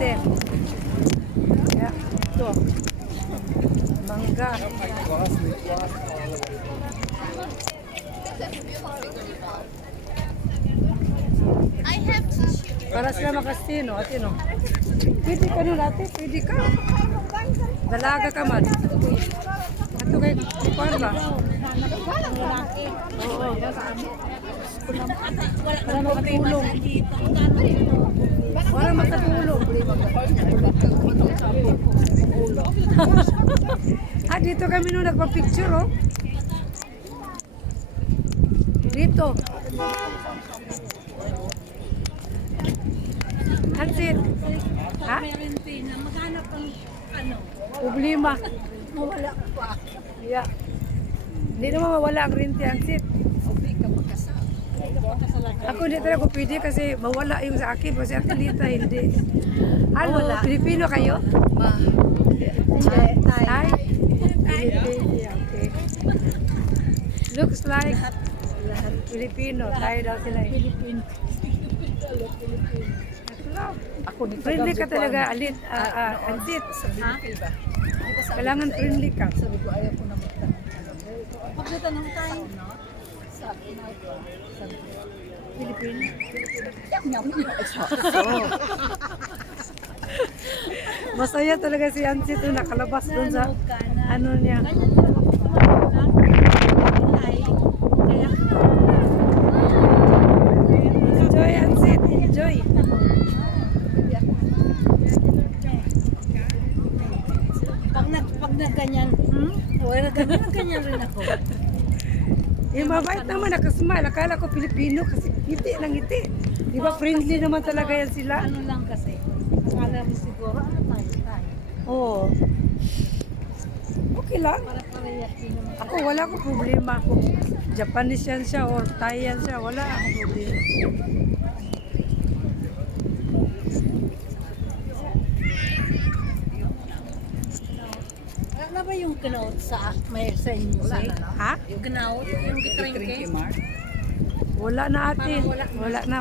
ate. Yeah. Ito. Mangga. Para sila makastino, ate no. Pwede ka nun ate, pwede ka. Dalaga ka man. Ato kay kuwan ba? Oo. Para makatulong. Para makatulong. Dito kami nung nagpa-picture oh. Dito. Hansit. Ha? Maghanap ang ano? Problema. Mawala pa. Yeah. Hindi naman mawala ang rinti, Hansit. Okay ka magkasal. Ako hindi talaga pwede kasi mawala yung sa akin. Kasi Ate Lita hindi. Ano? Pilipino kayo? Thai? Filipino, okay. Looks like lahat Filipino. Tayo daw sila eh. Philippine. Ako friendly ka talaga, Alit. Hansit. Ha? Kailangan friendly ka. Sabi ko ayaw ko na magtanong. Pagkatanong tayo. Sabi na ito. Filipino. Masaya talaga si Hansit nung nakalabas dun sa ano niya. Enjoy, Hansit. Enjoy. Pag nagganyan, wala ganyan rin ako. Yung mabait naman, nakasmile. Akala ko Pilipino kasi ngiti lang ngiti. Di ba friendly naman talaga yan sila? Ano lang kasi, akala mo siguro, tayo. Oo. Okay lang. Para parehas din naman. Ako wala akong problema kung Japanese yan siya or Thai yan siya. Wala akong problema. Wala ba yung kinaot sa may sa inyo? Ha? Yung kinaot, yung gitrengke? Wala na ate. Wala na.